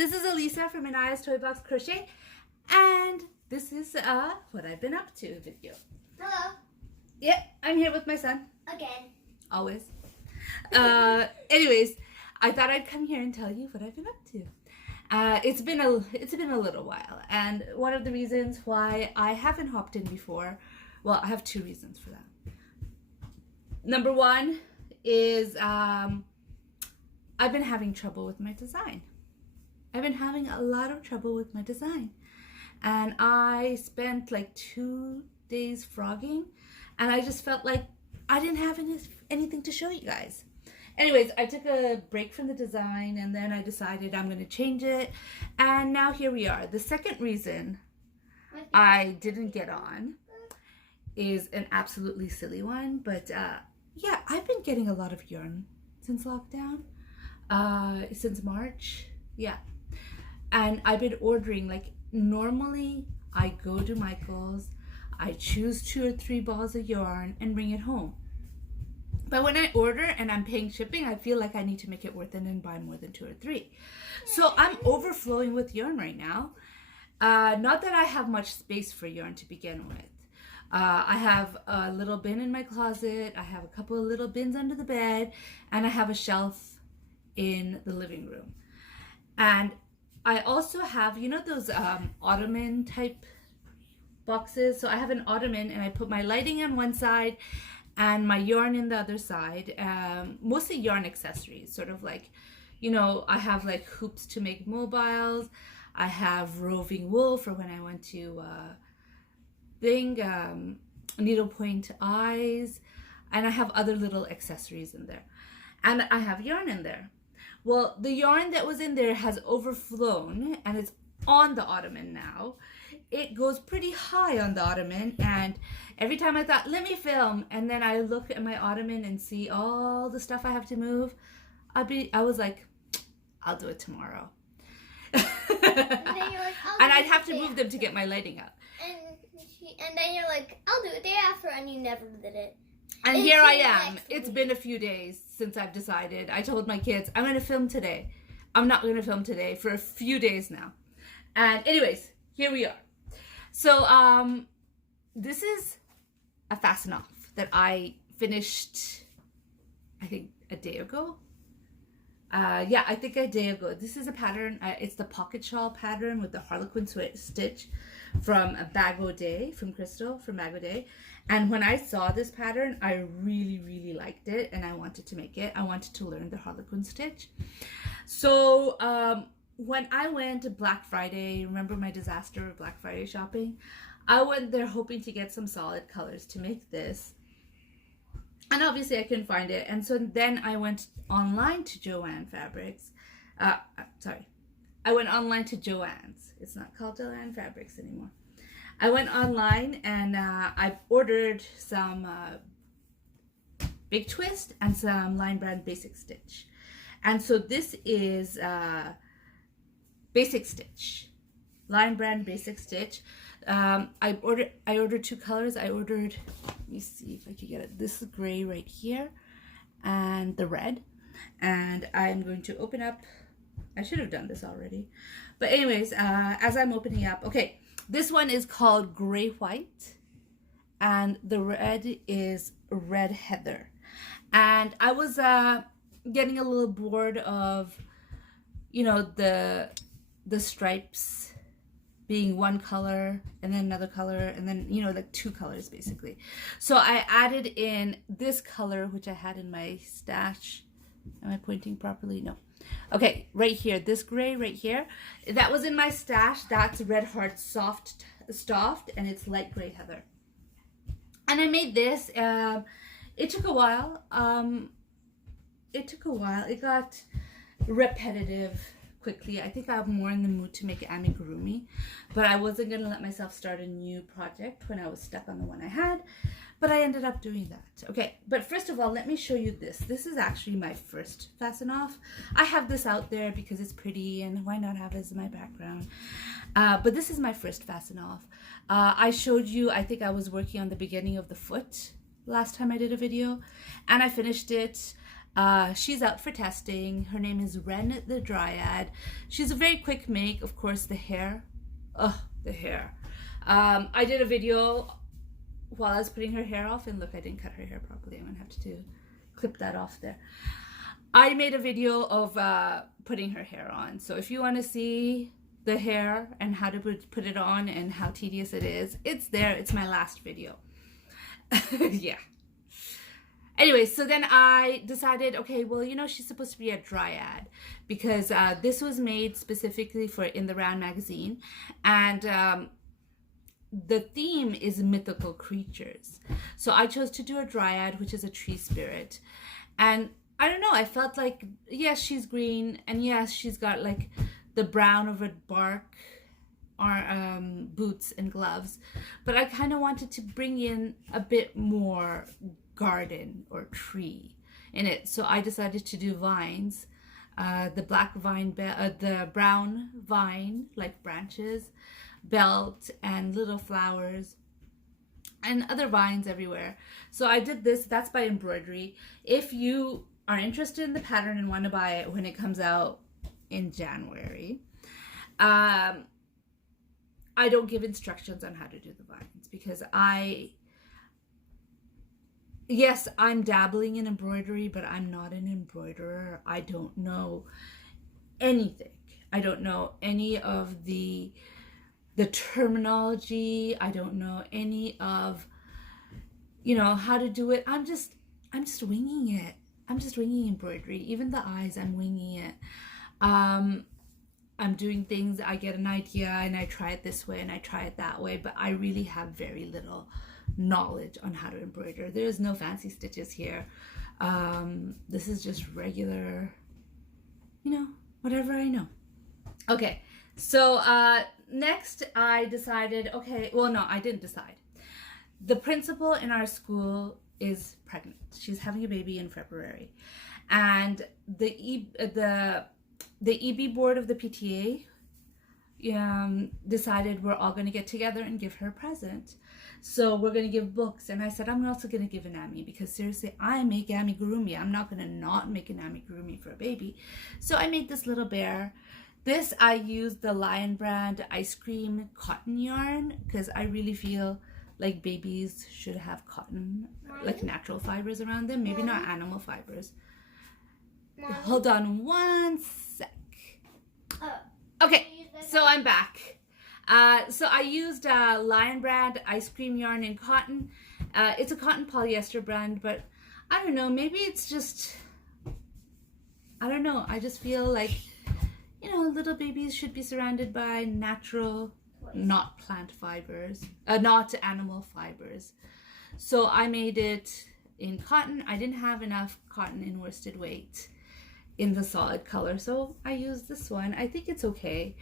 This is Elisa from Anaya's Toy Box Crochet, and this is what I've been up to video. Hello. Yep, I'm here with my son. Again. Always. Anyways, I thought I'd come here and tell you what I've been up to. It's been a little while, and one of the reasons why I haven't hopped in before, well, I have two reasons for that. Number one is I've been having trouble with my design. I've been having a lot of trouble with my design, and I spent like 2 days frogging, and I just felt like I didn't have anything to show you guys. Anyways, I took a break from the design, and then I decided I'm going to change it, and now here we are. The second reason I didn't get on is an absolutely silly one, but yeah, I've been getting a lot of yarn since lockdown, since March, yeah. And I've been ordering, like, normally I go to Michael's, I choose 2 or 3 balls of yarn and bring it home. But when I order and I'm paying shipping, I feel like I need to make it worth it and buy more than 2 or 3. So I'm overflowing with yarn right now. Not that I have much space for yarn to begin with. I have a little bin in my closet, I have a couple of little bins under the bed, and I have a shelf in the living room. And I also have, you know, those ottoman type boxes. So I have an ottoman, and I put my lighting on one side and my yarn in the other side, mostly yarn accessories, sort of like, you know, I have like hoops to make mobiles, I have roving wool for when I want to needlepoint eyes, and I have other little accessories in there, and I have yarn in there. Well, the yarn that was in there has overflown, and it's on the ottoman now. It goes pretty high on the ottoman, and every time I thought, let me film, and then I look at my ottoman and see all the stuff I have to move, I was like, I'll do it tomorrow. And I'd have to move them to get my lighting up. And then you're like, I'll do it day after, and you never did it. And here I am. It's been a few days since I've decided. I told my kids, I'm going to film today. I'm not going to film today for a few days now. And anyways, here we are. So this is a fasten off that I finished, I think, a day ago. Yeah, I think a day ago. This is a pattern. It's the pocket shawl pattern with the Harlequin stitch from Bag O' Day, from Crystal, from Bag O' Day. And when I saw this pattern, I really, really liked it, and I wanted to make it. I wanted to learn the Harlequin stitch. So when I went to Black Friday, remember my disaster of Black Friday shopping? I went there hoping to get some solid colors to make this. And obviously I couldn't find it. And so then I went online to Joann Fabrics. I went online to Joann's. It's not called Joann Fabrics anymore. I went online, and I ordered some Big Twist and some Line Brand Basic Stitch. And so this is Basic Stitch, Line Brand Basic Stitch. I ordered 2 colors. I ordered, let me see if I can get it. This is gray right here, and the red. And I'm going to open up. I should have done this already, but anyways, as I'm opening up, okay, this one is called Gray White, and the red is Red Heather. And I was getting a little bored of, you know, the stripes being one color and then another color, and then, you know, like 2 colors basically. So I added in this color, which I had in my stash. Am I pointing properly? No. Okay, right here, this gray right here, that was in my stash. That's Red Heart Soft, and it's light gray heather. And I made this. It took a while. It got repetitive quickly. I think I'm more in the mood to make amigurumi, but I wasn't going to let myself start a new project when I was stuck on the one I had, but I ended up doing that. Okay, but first of all, let me show you this. This is actually my first fasten off. I have this out there because it's pretty, and why not have it as my background? But this is my first fasten off. I showed you, I think I was working on the beginning of the foot last time I did a video, and I finished it. She's out for testing. Her name is Ren the Dryad. She's a very quick make. Of course, the hair. Oh, the hair. I did a video while I was putting her hair off, and look, I didn't cut her hair properly. I'm gonna have to clip that off there. I made a video of putting her hair on. So if you want to see the hair and how to put it on and how tedious it is, it's there. It's my last video. Yeah. Anyway, so then I decided, okay, well, you know, she's supposed to be a dryad because this was made specifically for In the Round magazine. And the theme is mythical creatures. So I chose to do a dryad, which is a tree spirit. And I don't know, I felt like, yes, she's green, and yes, she's got like the brown of a bark or boots and gloves, but I kind of wanted to bring in a bit more garden or tree in it. So I decided to do vines, the black vine, the brown vine, like branches, belt, and little flowers, and other vines everywhere. So I did this. That's by embroidery. If you are interested in the pattern and want to buy it when it comes out in January, I don't give instructions on how to do the vines because yes, I'm dabbling in embroidery, but I'm not an embroiderer. I don't know anything. I don't know any of the terminology. I don't know any of, you know, how to do it. I'm just winging it. I'm just winging embroidery. Even the eyes, I'm winging it. I'm doing things, I get an idea and I try it this way and I try it that way, but I really have very little knowledge on how to embroider. There's no fancy stitches here. This is just regular, you know, whatever I know. Okay, so next I decided, okay, well, no, I didn't decide. The principal in our school is pregnant. She's having a baby in February. And the EB board of the PTA decided we're all going to get together and give her a present. So we're going to give books. And I said, I'm also going to give an Ami because seriously, I make amigurumi. I'm not going to not make an amigurumi for a baby. So I made this little bear. This, I used the Lion brand ice cream cotton yarn because I really feel like babies should have cotton, like natural fibers around them, maybe not animal fibers. Hold on one sec. Okay, so I'm back. So I used Lion brand ice cream yarn in cotton. It's a cotton polyester brand, but I don't know, maybe it's just, I don't know. I just feel like, you know, little babies should be surrounded by natural, not plant fibers, not animal fibers. So I made it in cotton. I didn't have enough cotton in worsted weight in the solid color, so I used this one. I think it's okay.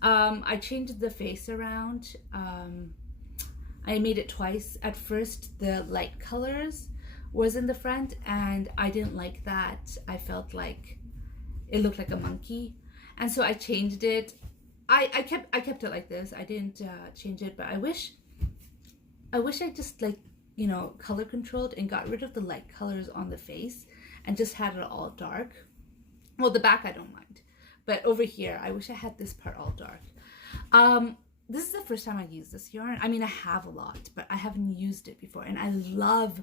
I changed the face around. I made it twice. At first, the light colors was in the front, and I didn't like that. I felt like it looked like a monkey, and so I changed it. I kept it like this. I didn't change it, but I wish I just, like, you know, color controlled and got rid of the light colors on the face and just had it all dark. Well, the back I don't mind, but over here I wish I had this part all dark. This is the first time I used this yarn. I mean, I have a lot, but I haven't used it before, and I love,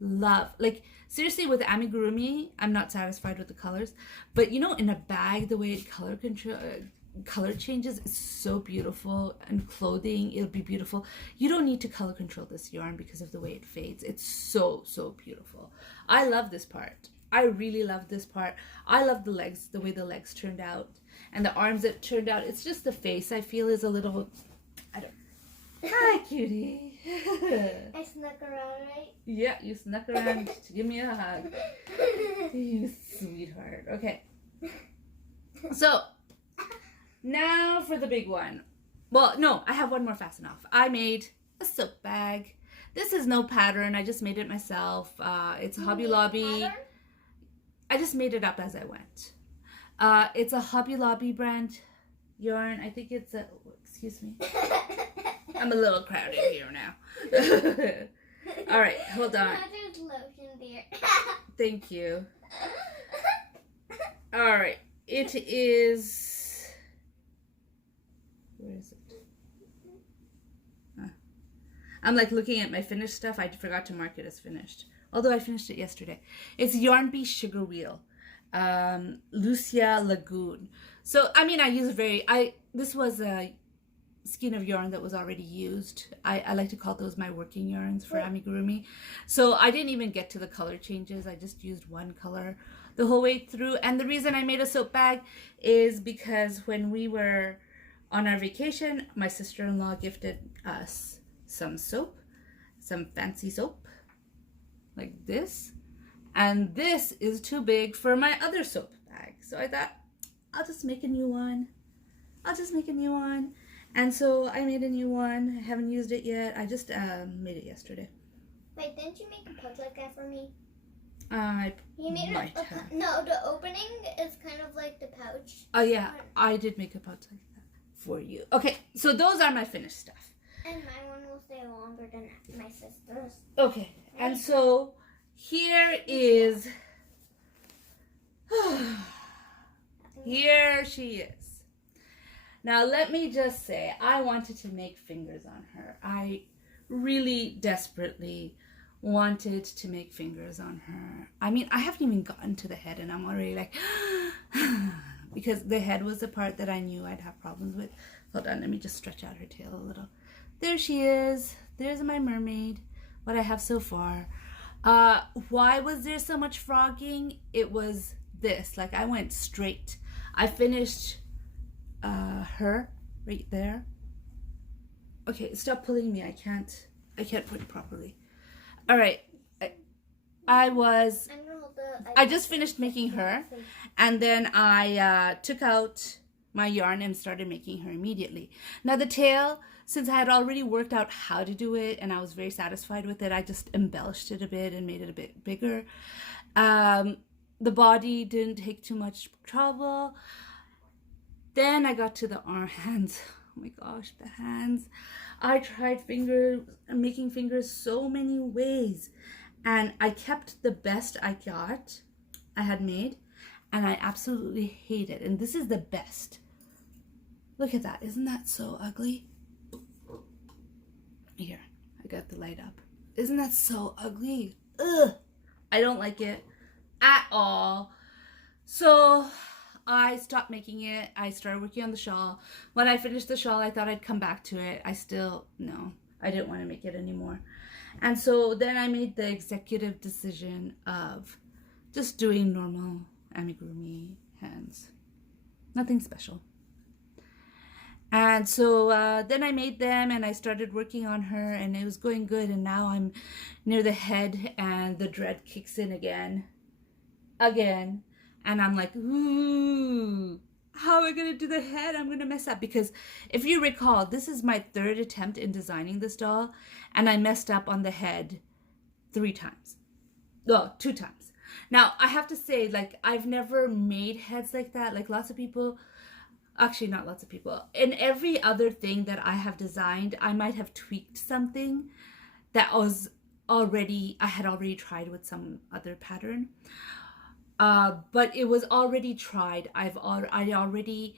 like, seriously, with amigurumi, I'm not satisfied with the colors, but you know, in a bag, the way it color changes is so beautiful, and clothing, it'll be beautiful. You don't need to color control this yarn because of the way it fades. It's so beautiful. I love this part. I really love this part. I love the legs, the way the legs turned out, and the arms that turned out. It's just the face I feel is a little, I don't. Hi, cutie. I snuck around, right? Yeah, you snuck around to give me a hug. You sweetheart. Okay. So now for the big one. Well, no, I have one more fasten off. I made a soap bag. This is no pattern. I just made it myself. It's a Hobby Lobby. I just made it up as I went. It's a Hobby Lobby brand yarn. I think it's a, excuse me. I'm a little crowded here now. All right, hold on. There's lotion there. Thank you. All right. It is. Where is it? I'm like looking at my finished stuff. I forgot to mark it as finished. Although I finished it yesterday. It's Yarn Bee Sugar Wheel. Lucia Lagoon. So, I mean, this was a skein of yarn that was already used. I like to call those my working yarns for amigurumi. So I didn't even get to the color changes. I just used one color the whole way through. And the reason I made a soap bag is because when we were on our vacation, my sister-in-law gifted us some soap, some fancy soap like this. And this is too big for my other soap bag. So I thought, I'll just make a new one. And so I made a new one. I haven't used it yet. I just made it yesterday. Wait, didn't you make a pouch like that for me? You made it. No, the opening is kind of like the pouch. Oh yeah, I did make a pouch like that for you. Okay, so those are my finished stuff. And my one will stay longer than my sister's. Okay, and so here is... Here she is. Now, let me just say, I wanted to make fingers on her. I really desperately wanted to make fingers on her. I mean, I haven't even gotten to the head and I'm already like, because the head was the part that I knew I'd have problems with. Hold on, let me just stretch out her tail a little. There she is. There's my mermaid, what I have so far. Why was there so much frogging? It was this, like I went straight. I finished her right there. Okay, stop pulling me. I can't put it properly. All right, I just finished making her, and then I took out my yarn and started making her immediately. Now the tail, since I had already worked out how to do it and I was very satisfied with it, I just embellished it a bit and made it a bit bigger. The body didn't take too much trouble. Then I got to the hands. Oh my gosh, the hands. I tried making fingers so many ways. And I kept the best I had made. And I absolutely hate it. And this is the best. Look at that. Isn't that so ugly? Here, I got the light up. Isn't that so ugly? Ugh. I don't like it at all. So I stopped making it. I started working on the shawl. When I finished the shawl, I thought I'd come back to it. I didn't want to make it anymore. And so then I made the executive decision of just doing normal amigurumi hands. Nothing special. And so then I made them and I started working on her and it was going good. And now I'm near the head and the dread kicks in again. And I'm like, ooh, how am I going to do the head? I'm going to mess up. Because if you recall, this is my third attempt in designing this doll. And I messed up on the head 3 times. Well, 2 times. Now, I have to say, like, I've never made heads like that. Like, lots of people, actually not lots of people. In every other thing that I have designed, I might have tweaked something that I had already tried with some other pattern. But it was already tried. I already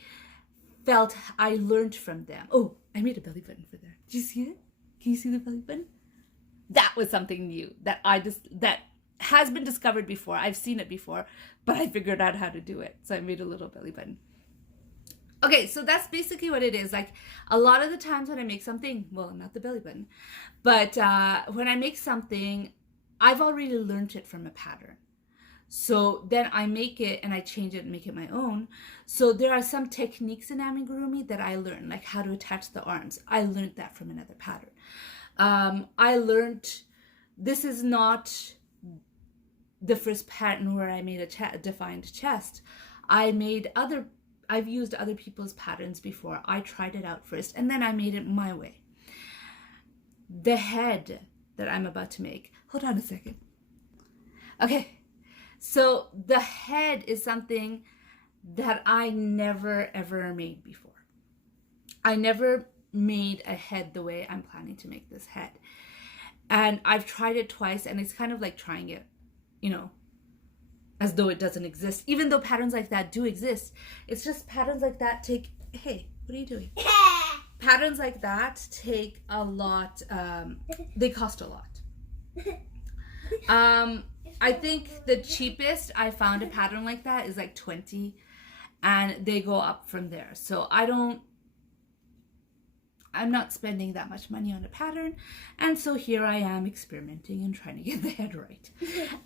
felt I learned from them. Oh, I made a belly button for there. Did you see it? Can you see the belly button? That was something new that that has been discovered before. I've seen it before, but I figured out how to do it. So I made a little belly button. Okay, so that's basically what it is. Like a lot of the times when I make something, well, not the belly button, but when I make something, I've already learned it from a pattern. So then I make it and I change it and make it my own. So there are some techniques in amigurumi that I learned, like how to attach the arms. I learned that from another pattern. I learned, this is not the first pattern where I made a defined chest. I've used other people's patterns before. I tried it out first and then I made it my way. The head that I'm about to make, hold on a second. Okay. So the head is something that I never ever made before. I never made a head the way I'm planning to make this head. And I've tried it twice and it's kind of like trying it, as though it doesn't exist, even though patterns like that do exist. It's just patterns like that take, hey, what are you doing? Patterns like that take a lot, they cost a lot. I think the cheapest I found a pattern like that is like 20, and they go up from there. So I'm not spending that much money on a pattern, and so here I am experimenting and trying to get the head right.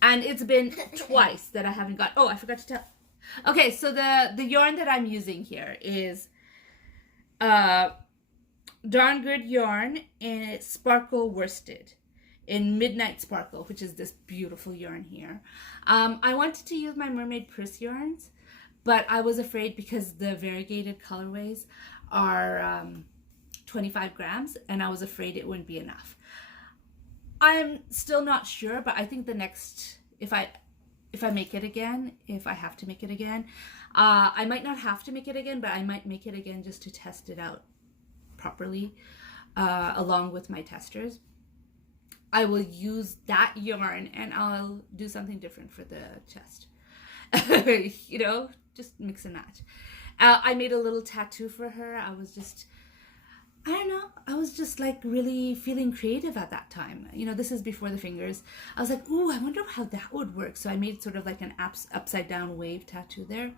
And it's been twice that I haven't got, oh, I forgot to tell. Okay, so the yarn that I'm using here is Darn Good yarn in Sparkle Worsted in Midnight Sparkle, which is this beautiful yarn here. I wanted to use my Mermaid purse yarns, but I was afraid because the variegated colorways are 25 grams, and I was afraid it wouldn't be enough. I'm still not sure, but I think the next, if I make it again, if I have to make it again, I might not have to make it again, but I might make it again just to test it out properly, along with my testers. I will use that yarn and I'll do something different for the chest. You know, just mix and match. I made a little tattoo for her. I don't know, I was just like really feeling creative at that time. You know, this is before the fingers. I was like, ooh, I wonder how that would work. So I made sort of like an upside down wave tattoo there.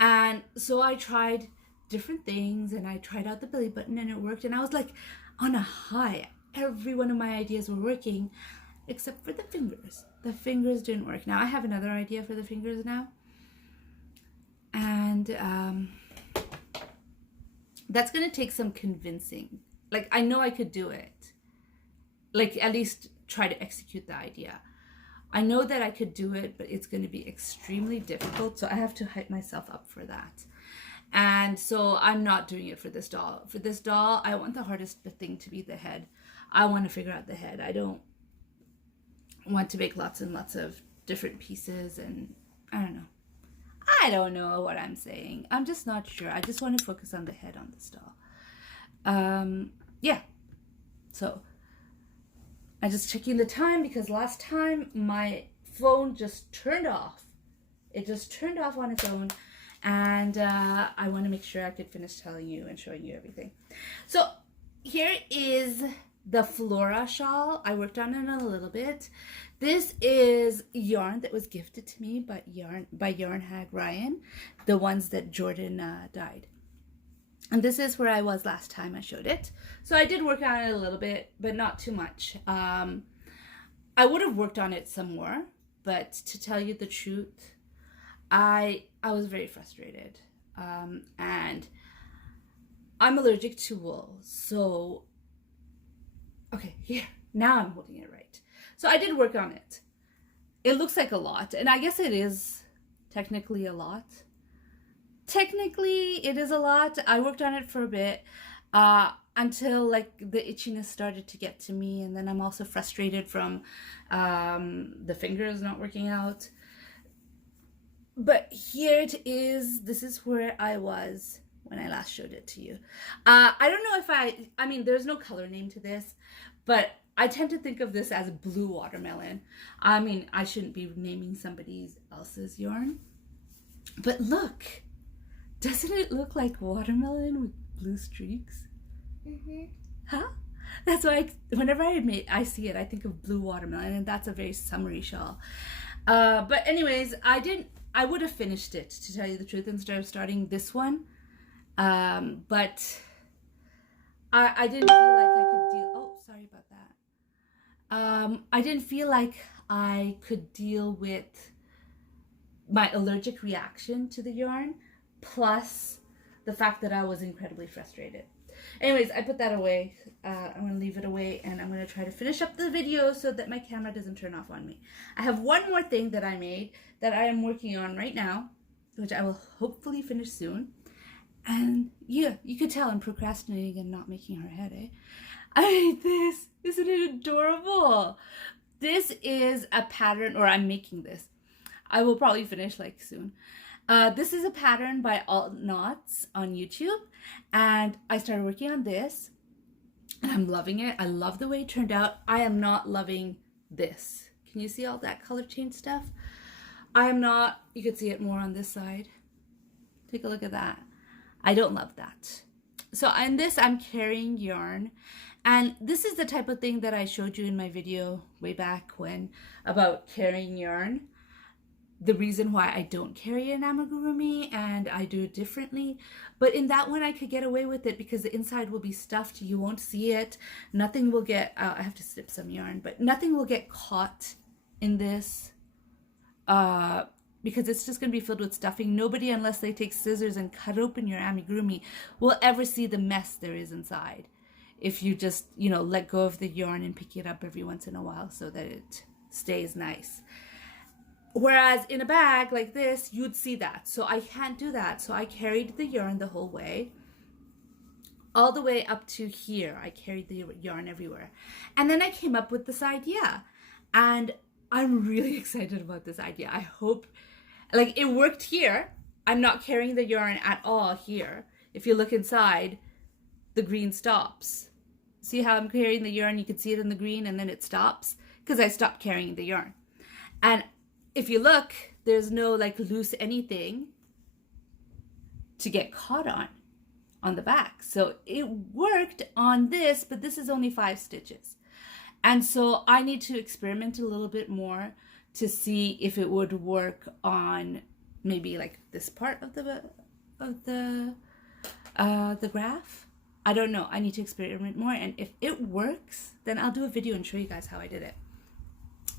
And so I tried different things, and I tried out the belly button, and it worked. And I was like on a high. Every one of my ideas were working except for the fingers. The fingers didn't work. Now I have another idea for the fingers now. And that's going to take some convincing. Like, I know I could do it. Like, at least try to execute the idea. I know that I could do it, but it's going to be extremely difficult. So I have to hype myself up for that. And so I'm not doing it for this doll. For this doll, I want the hardest thing to be the head. I want to figure out the head. I don't want to make lots and lots of different pieces, and I don't know what I'm saying. I'm just not sure. I just want to focus on the head on this doll. Yeah. So I'm just checking the time because last time my phone just turned off. It just turned off on its own. And I want to make sure I could finish telling you and showing you everything. So here is the Flora shawl. I worked on it a little bit. This is yarn that was gifted to me by Yarn Hag Ryan, the ones that Jordan dyed. And this is where I was last time I showed it. So I did work on it a little bit, but not too much. I would have worked on it some more, but to tell you the truth, I was very frustrated. And I'm allergic to wool, so okay, here, now I'm holding it right. So I did work on it. It looks like a lot, and I guess it is technically a lot. Technically, it is a lot. I worked on it for a bit until like the itchiness started to get to me, and then I'm also frustrated from the fingers not working out. But here it is. This is where I was when I last showed it to you. I don't know if I mean, there's no color name to this, but I tend to think of this as blue watermelon. I mean, I shouldn't be naming somebody else's yarn. But look, doesn't it look like watermelon with blue streaks? Mm-hmm. Huh? That's why whenever I see it, I think of blue watermelon, and that's a very summery shawl. But anyways, I would have finished it, to tell you the truth, instead of starting this one. But I didn't feel like I could deal. Oh, sorry about that. I didn't feel like I could deal with my allergic reaction to the yarn, plus the fact that I was incredibly frustrated. Anyways, I put that away. I'm going to leave it away, and I'm going to try to finish up the video so that my camera doesn't turn off on me. I have one more thing that I made that I am working on right now, which I will hopefully finish soon. And yeah, you could tell I'm procrastinating and not making her head, eh? I hate this. Isn't it adorable? This is a pattern, or I'm making this. I will probably finish like soon. This is a pattern by Alt Knots on YouTube, and I started working on this, and I'm loving it. I love the way it turned out. I am not loving this. Can you see all that color change stuff? I'm not, you could see it more on this side. Take a look at that. I don't love that. So in this, I'm carrying yarn. And this is the type of thing that I showed you in my video way back when about carrying yarn. The reason why I don't carry an amigurumi and I do it differently. But in that one, I could get away with it because the inside will be stuffed. You won't see it. Nothing will get, I have to snip some yarn, but nothing will get caught in this because it's just going to be filled with stuffing. Nobody, unless they take scissors and cut open your amigurumi, will ever see the mess there is inside. If you just, you know, let go of the yarn and pick it up every once in a while so that it stays nice. Whereas in a bag like this, you'd see that. So I can't do that. So I carried the yarn the whole way, all the way up to here. I carried the yarn everywhere. And then I came up with this idea. And I'm really excited about this idea. I hope, like, it worked here. I'm not carrying the yarn at all here. If you look inside, the green stops. See how I'm carrying the yarn? You can see it in the green and then it stops because I stopped carrying the yarn. And if you look, there's no like loose anything to get caught on the back. So it worked on this, but this is only 5 stitches. And so I need to experiment a little bit more to see if it would work on maybe like this part of the graph. I don't know. I need to experiment more, and if it works, then I'll do a video and show you guys how I did it.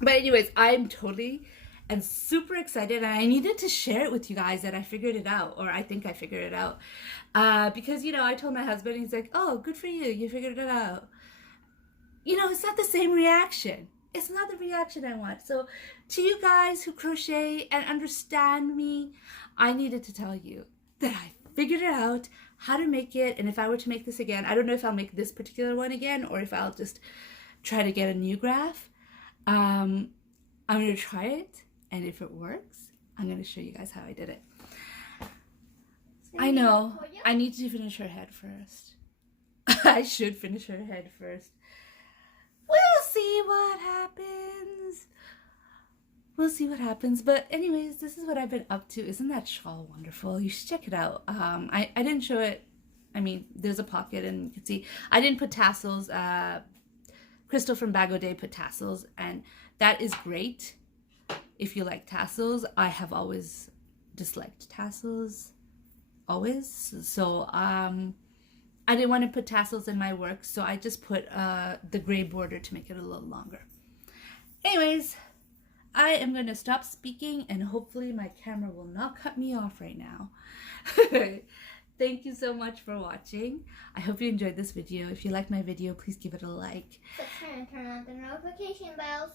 But anyways, I'm totally and super excited, and I needed to share it with you guys that I figured it out, or I think I figured it out. Because, you know, I told my husband, he's like, oh, good for you. You figured it out. You know, it's not the same reaction. It's not the reaction I want. So to you guys who crochet and understand me, I needed to tell you that I figured it out, how to make it. And if I were to make this again, I don't know if I'll make this particular one again or if I'll just try to get a new graph. I'm going to try it. And if it works, I'm going to show you guys how I did it. I know. I need to finish her head first. I should finish her head first. We'll see what happens. We'll see what happens. But anyways, this is what I've been up to. Isn't that shawl wonderful? You should check it out. I didn't show it. I mean, there's a pocket and you can see. I didn't put tassels. Crystal from Bag O' Day put tassels. And that is great if you like tassels. I have always disliked tassels. Always. So, I didn't want to put tassels in my work, so I just put the gray border to make it a little longer. Anyways, I am going to stop speaking, and hopefully my camera will not cut me off right now. Thank you so much for watching. I hope you enjoyed this video. If you like my video, please give it a like. Subscribe and turn on the notification bells.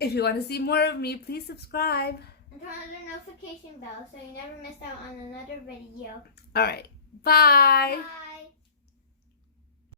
If you want to see more of me, please subscribe. And turn on the notification bell so you never miss out on another video. All right. Bye. Bye.